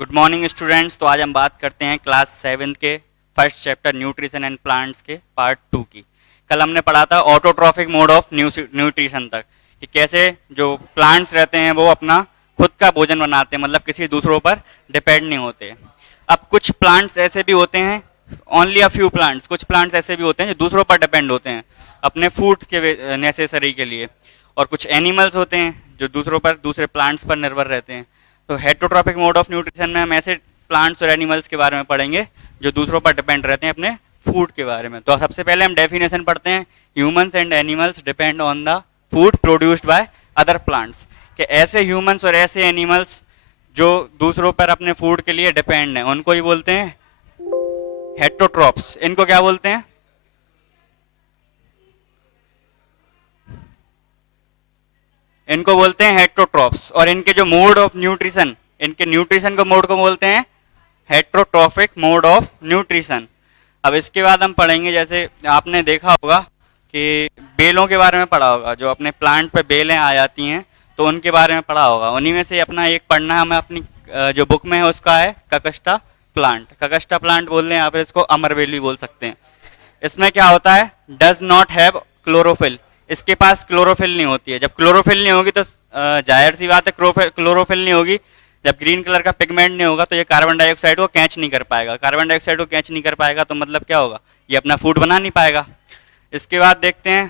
Good morning students. तो आज हम बात करते हैं क्लास 7 के first chapter nutrition and plants के पार्ट 2 की। कल हमने पढ़ा था ऑटोट्रॉफिक मोड ऑफ न्यूट्रिशन तक, कि कैसे जो प्लांट्स रहते हैं वो अपना खुद का भोजन बनाते हैं, मतलब किसी दूसरों पर डिपेंड नहीं होते। अब कुछ प्लांट्स ऐसे भी होते हैं, ओनली अ फ्यू प्लांट्स, कुछ प्लांट्स ऐसे भी होते हैं जो दूसरों पर डिपेंड होते हैं अपने फूड के नेसेसरी के लिए। और कुछ एनिमल्स होते हैं जो दूसरों पर, दूसरे प्लांट्स पर निर्भर रहते हैं। तो हेटरोट्रॉपिक मोड ऑफ न्यूट्रिशन में हम ऐसे प्लांट्स और एनिमल्स के बारे में पढ़ेंगे जो दूसरों पर डिपेंड रहते हैं अपने फूड के बारे में। तो सबसे पहले हम डेफिनेशन पढ़ते हैं, humans and animals depend on the food produced by other plants. कि ऐसे ह्यूमंस और ऐसे एनिमल्स जो दूसरों पर अपने फूड के लिए डिपेंड हैं उनको ही बोलते हैं हेटरोट्रॉप्स। इनको क्या बोलते हैं? इनको बोलते हैं हेटरोट्रॉप्स। और इनके जो मोड ऑफ न्यूट्रिशन, इनके न्यूट्रिशन को मोड को बोलते हैं हेटरोट्रॉफिक मोड ऑफ न्यूट्रिशन। अब इसके बाद हम पढ़ेंगे, जैसे आपने देखा होगा कि बेलों के बारे में पढ़ा होगा, जो अपने प्लांट पे बेलें आ जाती हैं तो उनके बारे में पढ़ा होगा। उन्हीं में से अपना एक पढ़ना हमें अपनी जो बुक में है उसका है ककस्टा प्लांट। ककस्टा प्लांट बोल रहे हैं, या फिर इसको अमरवेली बोल सकते हैं। इसमें क्या होता है, डज नॉट हैव क्लोरोफिल। इसके पास क्लोरोफिल नहीं होती है। जब क्लोरोफिल नहीं होगी तो जाहिर सी बात है क्लोरोफिल नहीं होगी, जब ग्रीन कलर का पिगमेंट नहीं होगा तो ये कार्बन डाइऑक्साइड को कैच नहीं कर पाएगा। कार्बन डाइऑक्साइड को कैच नहीं कर पाएगा तो मतलब क्या होगा, ये अपना फूड बना नहीं पाएगा। इसके बाद देखते हैं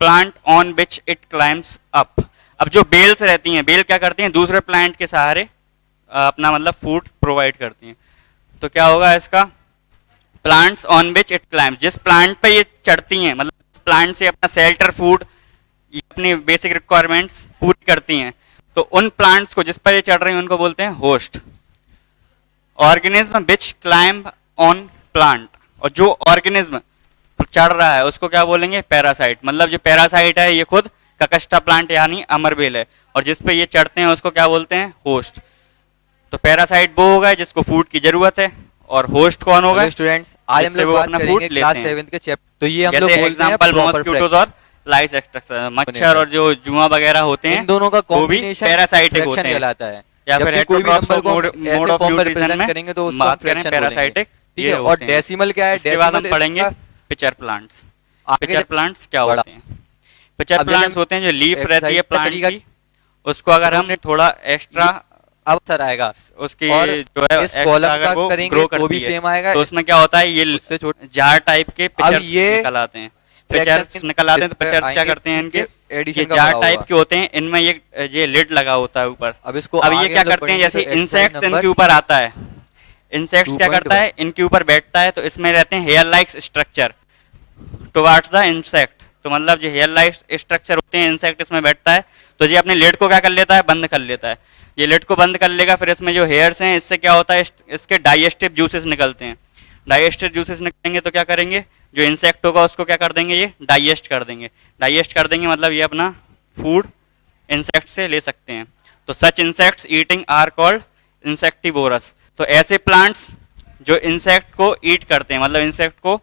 plant on which it climbs up. अब जो बेल्स रहती हैं, बेल क्या करती हैं, दूसरे प्लांट के सहारे अपना मतलब फूड प्रोवाइड करती हैं। तो क्या होगा इसका, plants on which it climbs, जिस प्लांट पे ये चढ़ती हैं, मतलब प्लांट से अपना शेल्टर, फूड, अपनी बेसिक रिक्वायरमेंट्स पूरी करती हैं, तो उन प्लांट्स को जिस पर ये चढ़ रही हैं उनको बोलते हैं host. Organism which climb on plant, और जो ऑर्गेनिज्म चढ़ रहा है उसको क्या बोलेंगे, पैरासाइट। मतलब जो पैरासाइट है ये खुद ककस्टा प्लांट यानी अमरबेल है, और जिस पे ये चढ़ते हैं उसको क्या बोलते हैं, होस्ट। तो पैरासाइट वो होगा जिसको फूड की जरूरत है, और होस्ट कौन होगा, स्टूडेंट्स आज हम जिससे लोग वो बात अपना करेंगे फूड क्लास लेते हैं। 7 के चैप्टर। तो ये हम लोग जैसे बोलते हैं एग्जांपल प्रॉपर मॉस्किटोज और लाइस एक्सट्रैक्शन, मच्छर फ्रैक्शन। और जो जुआ वगैरह होते हैं इन दोनों का वो भी कॉम्बिनेशन पैरासाइटिक होते फ्रैक्शन हैं। कहलाता है। या जब फिर भी कोई भी हेटरोट्रॉप्स नंबर ऑफ को हम मोड ऐसे ऑफ फॉर्म में न्यूट्रिशन रिप्रेजेंट में करेंगे तो उसको हम बात करें फ्रैक्शन बोलेंगे, पैरासाइटिक ठीक ये है। और होते हैं। डेसिमल क्या है, इसके बाद हम डेसिमल पढ़ेंगे इसका पिचर प्लांट्स। आगे पिचर प्लांट्स क्या बड़ा। होते हैं? पिचर अब जैसे प्लांट्स होते हैं जो लीफ रहती एक्सरसाइज है का प्लांट तरीका की, उसको अगर हम हमने थोड़ा एक्स्ट्रा, ये अब सर आएगा। उसकी और जो है इस एक्स्ट्रा कॉलम अगर का वो करेंगे ग्रो तो भी करती है सेम आएगा, तो उसमें क्या होता है, ये उससे छोटे। जार टाइप के अब पिचर्स ये निकल आते हैं। फ्रैक्शन पिचर्स निकल आते हैं तो पिचर्स क्या आएंगे, करते हैं इनके इनके, एडिशन ये का जार पड़ा टाइप होगा। के होते हैं, इनमें ये लिड लगा होता है ऊपर। अब इसको अब ये आगे क्या हम लोग करते हैं, पढ़ेंगे जैसे तो एक्सरसाइज इंसेक्ट्स इनके नंबर ऊपर आता है, इंसेक्ट्स क्या करता 2.1। है, इनके ऊपर बैठता है, तो इसमें रहते हैं hair like structure towards the insect. तो मतलब जो हेयर लाइक स्ट्रक्चर होते हैं, इंसेक्ट इसमें बैठता है, तो ये अपने लिड को क्या कर लेता है, बंद कर लेता है। ये लिड को बंद कर लेगा, फिर इसमें जो हेयर्स हैं इससे क्या होता है, इसके डाइजेस्टिव जूसेस निकलते हैं। डाइजेस्टिव जूसेस निकलेंगे तो क्या करेंगे, जो इंसेक्ट होगा उसको क्या कर देंगे, ये डाइजेस्ट कर देंगे। डाइजेस्ट कर देंगे मतलब ये अपना फूड इंसेक्ट से ले सकते हैं। तो such insects eating are called insectivorous. तो ऐसे प्लांट्स जो इंसेक्ट को ईट करते हैं, मतलब इंसेक्ट को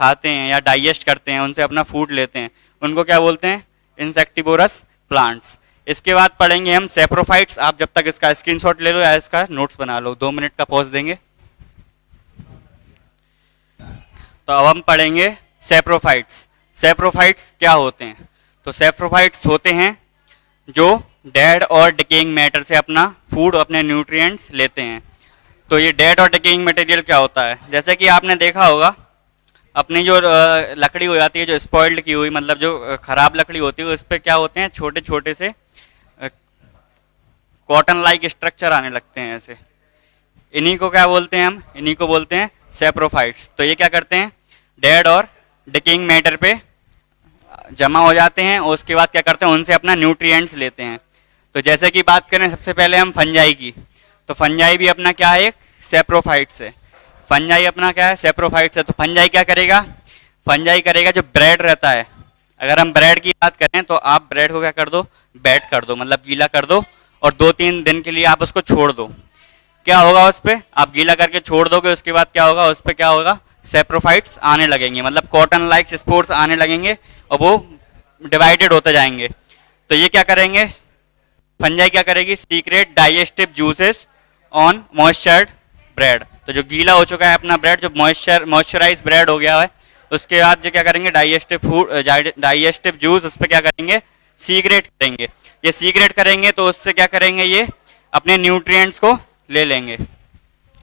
खाते हैं या डाइजेस्ट करते हैं, उनसे अपना फूड लेते हैं, उनको क्या बोलते हैं, इंसेक्टिवोरस प्लांट्स। इसके बाद पढ़ेंगे हम सेप्रोफाइट्स। आप जब तक इसका स्क्रीनशॉट ले लो या इसका नोट्स बना लो, 2 मिनट का पॉज देंगे। तो अब हम पढ़ेंगे सेप्रोफाइट्स। सेप्रोफाइट्स क्या होते हैं? तो सेप्रोफाइट्स होते हैं जो डेड और डिकेइंग मैटर से अपना फूड, अपने न्यूट्रिएंट्स लेते हैं। तो ये डेड और डिकेइंग मटेरियल क्या होता है, जैसे कि आपने देखा होगा अपनी जो लकड़ी हो जाती है, जो स्पॉइल्ड की हुई, मतलब जो खराब लकड़ी होती है, उस पर क्या होते हैं, छोटे छोटे से कॉटन लाइक स्ट्रक्चर आने लगते हैं ऐसे। इन्हीं को क्या बोलते हैं हम, इन्हीं को बोलते हैं सेप्रोफाइट्स। तो ये क्या करते हैं, डेड और डिकेइंग मैटर पे जमा हो जाते हैं, और उसके बाद क्या करते हैं, उनसे अपना न्यूट्रिएंट्स लेते हैं। तो जैसे कि बात करें सबसे पहले हम फंजाई की, तो फंजाई भी अपना क्या है, एक सेप्रोफाइट्स है। फंजाई अपना क्या है, सेप्रोफाइट्स है। तो फंजाई क्या करेगा, फंजाई करेगा जो ब्रेड रहता है। अगर हम ब्रेड की बात करें तो आप ब्रेड को क्या कर दो, बैट कर दो, मतलब गीला कर दो, और 2-3 दिन के लिए आप उसको छोड़ दो। क्या होगा, उस पर आप गीला करके छोड़ दोगे, उसके बाद क्या होगा, उस पर क्या होगा, सेप्रोफाइट्स आने लगेंगे, मतलब कॉटन लाइक स्पोर्स आने लगेंगे, और वो डिवाइडेड होते जाएंगे। तो ये क्या करेंगे, फंजाई क्या करेगी, secrete digestive juices on moistured bread. तो जो गीला हो चुका है अपना ब्रेड, जो मॉइस्चराइज ब्रेड हो गया है, उसके बाद जो क्या करेंगे, डाइजेस्टिव जूस उस पर क्या करेंगे, सीग्रेट करेंगे। ये सीग्रेट करेंगे तो उससे क्या करेंगे, ये अपने न्यूट्रिएंट्स को ले लेंगे।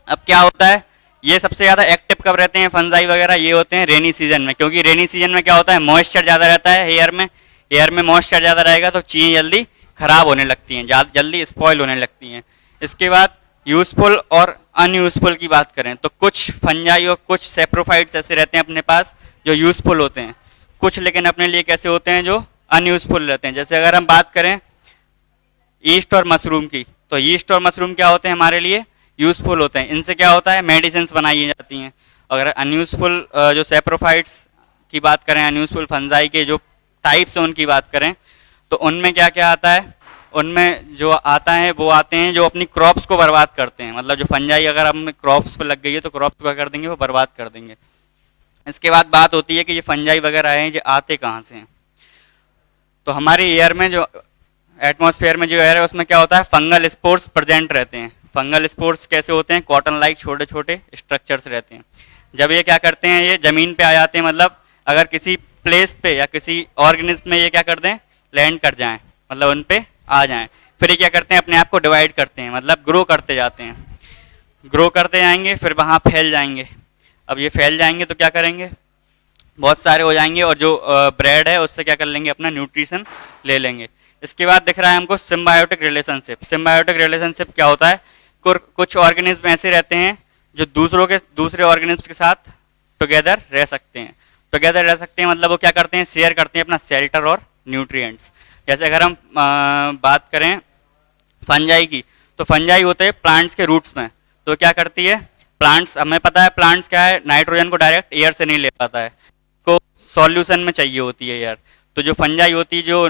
अब क्या होता है, ये सबसे ज्यादा एक्टिव कब रहते हैं फंजाई वगैरह, ये होते हैं रेनी सीजन में, क्योंकि रेनी सीजन में क्या होता है, मॉइस्चर ज्यादा रहता है एयर में मॉइस्चर ज्यादा रहेगा तो चीजें जल्दी खराब होने लगती हैं, जल्दी स्पॉइल होने लगती हैं। इसके बाद यूजफुल और अनयूजफुल की बात करें तो कुछ फंजाई और कुछ सेप्रोफाइट्स ऐसे रहते हैं अपने पास जो यूजफुल होते हैं, कुछ लेकिन अपने लिए कैसे होते हैं, जो अनयूजफुल रहते हैं। जैसे अगर हम बात करें ईस्ट और मशरूम की, तो ईस्ट और मशरूम क्या होते हैं, हमारे लिए यूजफुल होते हैं। इनसे क्या होता है, मेडिसिन बनाई जाती हैं। अगर अनयूजफुल जो सेप्रोफाइट्स की बात करें, अनयूजफुल फंजाई के जो टाइप्स हैं उनकी बात करें, तो उनमें क्या क्या आता है, उनमें जो आता है वो आते हैं जो अपनी क्रॉप्स को बर्बाद करते हैं। मतलब जो फंजाई अगर हम क्रॉप्स पर लग गई है तो क्रॉप्स को क्या कर देंगे, वो बर्बाद कर देंगे। इसके बाद बात होती है कि ये फंजाई वगैरह हैं ये आते कहाँ से हैं। तो हमारे एयर में जो एटमॉस्फेयर में जो एयर है उसमें क्या होता है, फंगल स्पोर्स प्रेजेंट रहते हैं। फंगल स्पोर्स कैसे होते हैं, कॉटन लाइक छोटे छोटे स्ट्रक्चर्स रहते हैं। जब ये क्या करते हैं, ये जमीन पे आ जाते हैं, मतलब अगर किसी प्लेस पे या किसी ऑर्गेनिज्म में ये क्या कर दें, लैंड कर जाएं, मतलब उन पे आ जाएं, फिर ये क्या करते हैं, अपने आप को डिवाइड करते हैं, मतलब ग्रो करते जाते हैं, ग्रो करते जाएंगे, फिर वहाँ फैल जाएंगे। अब ये फैल जाएंगे तो क्या करेंगे, बहुत सारे हो जाएंगे और जो ब्रेड है उससे क्या कर लेंगे, अपना न्यूट्रिशन ले लेंगे। इसके बाद दिख रहा है हमको सिम्बायोटिक रिलेशनशिप। सिम्बायोटिक रिलेशनशिप क्या होता है, कुछ ऑर्गेनिज्म ऐसे रहते हैं जो दूसरे ऑर्गेनिज्म के साथ टुगेदर रह सकते हैं। टुगेदर रह सकते हैं मतलब वो क्या करते हैं, शेयर करते हैं अपना शेल्टर और न्यूट्रिएंट्स। जैसे अगर हम बात करें फंजाई की, तो फंजाई होते हैं प्लांट्स के रूट्स में। तो क्या करती है, प्लांट्स, हमें पता है प्लांट्स क्या है, नाइट्रोजन को डायरेक्ट एयर से नहीं ले पाता है, को सॉल्यूशन में चाहिए होती है एयर। तो जो फंजाई होती है, जो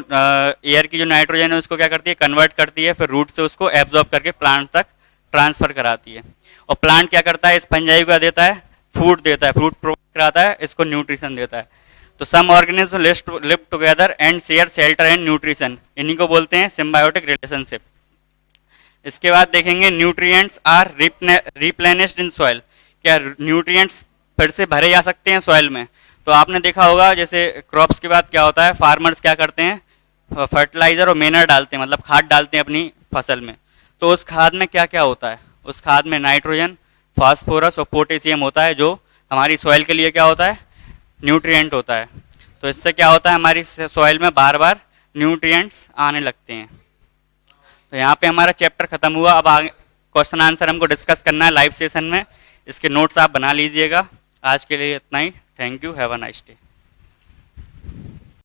एयर की जो नाइट्रोजन है उसको क्या करती है, कन्वर्ट करती है, फिर रूट से उसको एब्जॉर्ब करके प्लांट तक ट्रांसफर कराती है। और प्लांट क्या करता है, इस फंजाई को देता है, फूड देता है, फ्रूट प्रोवाइड कराता है, इसको न्यूट्रिशन देता है। तो some organism live together and share shelter and nutrition, इन्हीं को बोलते हैं सिम्बायोटिक रिलेशनशिप। इसके बाद देखेंगे nutrients are replenished in soil. क्या न्यूट्रिएंट्स फिर से भरे जा सकते हैं सॉइल में। तो आपने देखा होगा जैसे क्रॉप्स के बाद क्या होता है, फार्मर्स क्या करते हैं, फर्टिलाइजर और मेनर डालते हैं, मतलब खाद डालते हैं अपनी फसल में। तो उस खाद में क्या क्या होता है, उस खाद में नाइट्रोजन, फास्फोरस और पोटेशियम होता है, जो हमारी सॉइल के लिए क्या होता है, न्यूट्रिएंट होता है। तो इससे क्या होता है, हमारी सॉइल में बार बार न्यूट्रिएंट्स आने लगते हैं। तो यहाँ पे हमारा चैप्टर खत्म हुआ। अब आगे क्वेश्चन आंसर हमको डिस्कस करना है लाइव सेशन में। इसके नोट्स आप बना लीजिएगा। आज के लिए इतना ही। Thank you, have a nice day.